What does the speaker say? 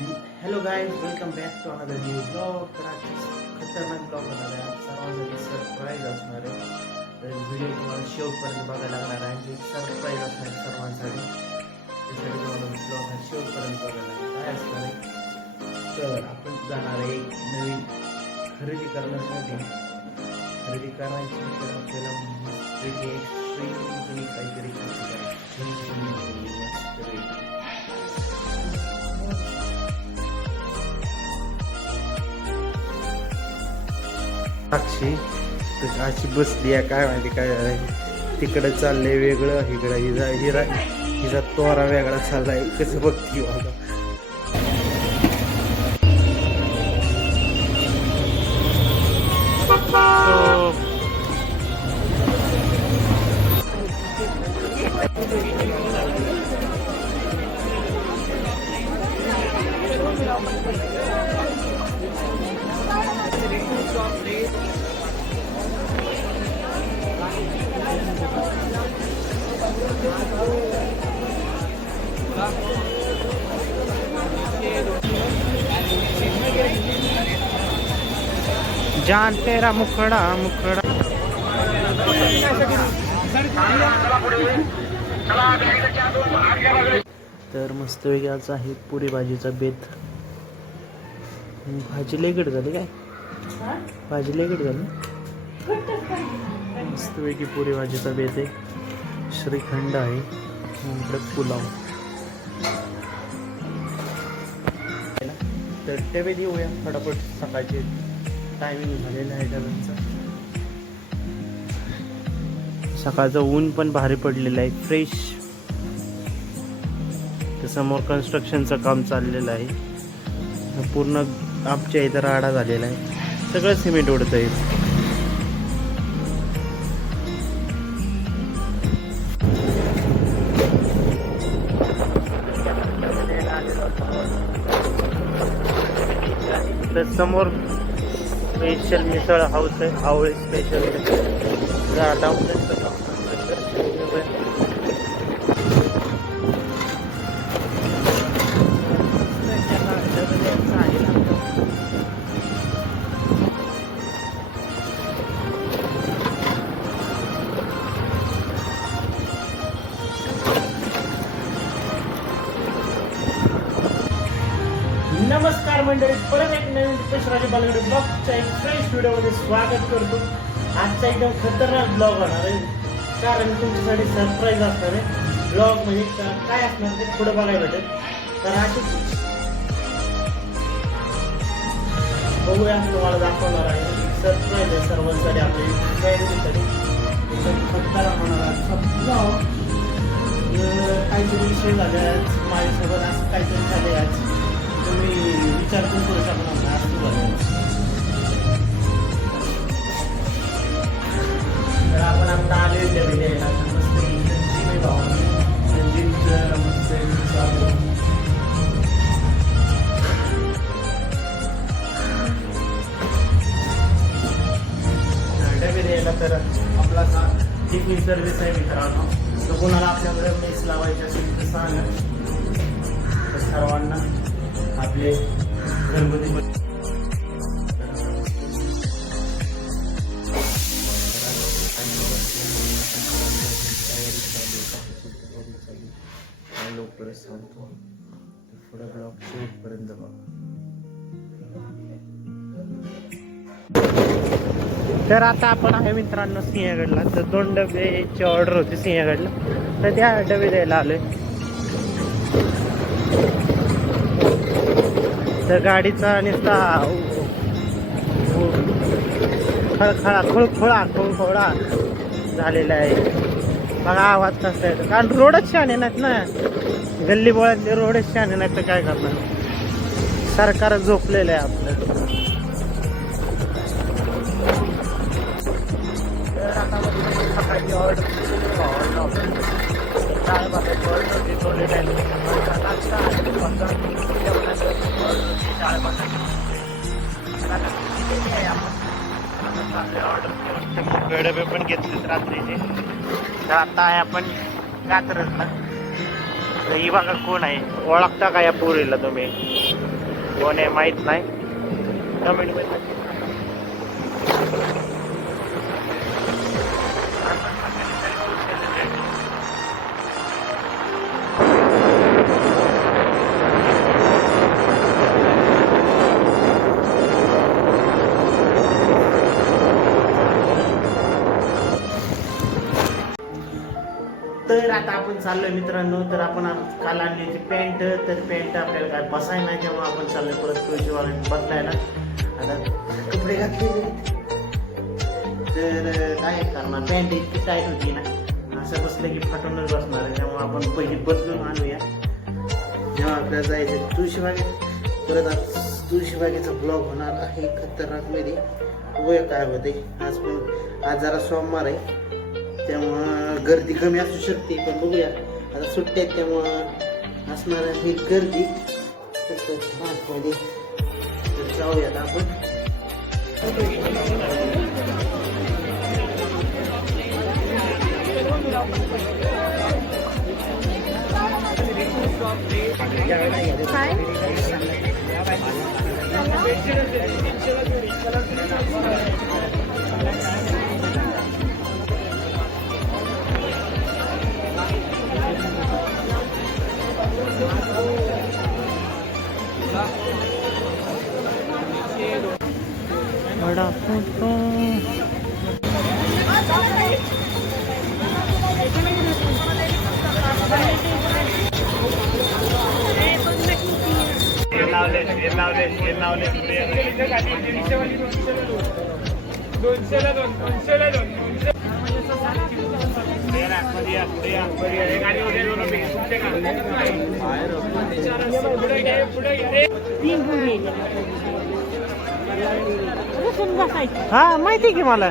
Hello guys, welcome back to another new blog. तर खतरनाक blog होणार आहे. सर्वांसाठी सरप्राईज असणार आहे. तर व्हिडिओ तुम्हाला शेवटपर्यंत बघायला लागणार आहे. एक सरप्राईज असणार आहे सर्वांसाठी. त्यासाठी तुम्हाला ब्लॉग हा शेवटपर्यंत बघायला लागणार. काय असणार आहे, तर आपण जाणार आहे एक नवीन खरेदी करण्यासाठी. खरेदी करायची तर आपल्याला एक्स्ट्रीम काहीतरी साक्षी तर अशी बसली आहे, काय माहिती काय झालंय. तिकडे चाललंय वेगळं, इकडं हिचा तोरा वेगळा चाललाय. कसं बघती माझा. जान तेरा मुखड़ा मुखड़ा. तर मस्त वेगळाच आहे पुरी भाजीचा बेत. भाजी लेगट झाली काय, भाजी लेगट झाली. मस्त वेगळी पुरी भाजीचा बेत आहे. श्रीखंड आहे, इकडे पुलाव. तर डबे देऊया फटाफट, सकाळचे टायमिंग झालेलं आहे डब्यांचा. सकाळचं ऊन पण भारी पडलेलं आहे, फ्रेश. समोर कन्स्ट्रक्शनचं काम चाललेलं आहे. पूर्ण आमच्या इथं राडा झालेला आहे, सगळं सिमेंट उडत आहे. तर समोर स्पेशल मिसळ हाऊस आहे, आवळे स्पेशल. नमस्कार मंडळी, परत एक नवीन पेशराजी बालगडे ब्लॉगच्या एक फ्रेश व्हिडिओमध्ये स्वागत करतो. आजचा एकदम खतरनाक ब्लॉग होणार आहे, कारण तुमच्यासाठी सरप्राईज असणार आहे. ब्लॉग म्हणजे काय असणार ते पुढे बघायला भेटेल. तर अशी बघूया, तुम्हाला दाखवणार आहे. सरप्राईज आहे सर्वांसाठी, आपल्या फॅमिलीसाठी. खतरनाक होणार आजचा ब्लॉग. काहीतरी विषय झाले आज माझ्यासोबत, असं काहीतरी झाले आज. तुम्ही विचार पण करू शकणार असं झालं. तर आपण आता आले डबे द्यायला. मस्त संजीव आहे भाऊ, संजीवचं मस्त डबे द्यायला. तर आपला टिफिन सर्व्हिस आहे मित्रांनो. तर कोणाला आपल्याकडे मेस लावायची असेल तर सांगा. तर सर्वांना आपले घरगुती लवकरच सांगतो. पुढे ब्लॉग शेवटपर्यंत बघा. तर आता आपण आहे मित्रांनो सिंहगडला. तर 2 डब्याची ऑर्डर होती सिंहगडला, तर त्या डबे द्यायला आलोय. तर गाडीचा नुसता खळखळा झालेला आहे. बघा आवाज कसा आहे, कारण रोडच छान नाहीत ना, गल्ली बोळातले रोडच छान नाहीत. तर काय करणार, सरकार झोपलेलं आहे आपलं. तर आता सकाळची ऑर्डर डबे पण घेतलेत रात्रीचे. तर आता आहे आपण कात्रजला. ही बघा कोण आहे, ओळखता का या पोरीला तुम्ही? कोण आहे माहित नाही, कमेंट मध्ये तर आता आपण चाललोय मित्रांनो. तर आपण काल आणली होती पॅन्ट, तर पॅन्ट आपल्याला काय बसाय नाही, त्यामुळे आपण चाललोय परत तुळशीबागेत बदलायला. आता कपडे घातलेले तर काय करणार, पॅन्ट इतकी टाईट होती ना, असं बसलं की फाटूनच बसणार आहे. त्यामुळे आपण पहिली बदलून आणूया जेव्हा आपल्याला जायचं तुळशीबागेत. परत आज तुळशीबागेचा ब्लॉग होणार आहे खतरनाक मध्ये. बघूया काय होते. आज जरा सोमवार आहे त्यामुळं गर्दी कमी असू शकते, पण बघूया आता सुट्ट्या आहेत त्यामुळं असणार आहे गर्दी मध्ये. तर जाऊयात आपण. हा माहिती की मला.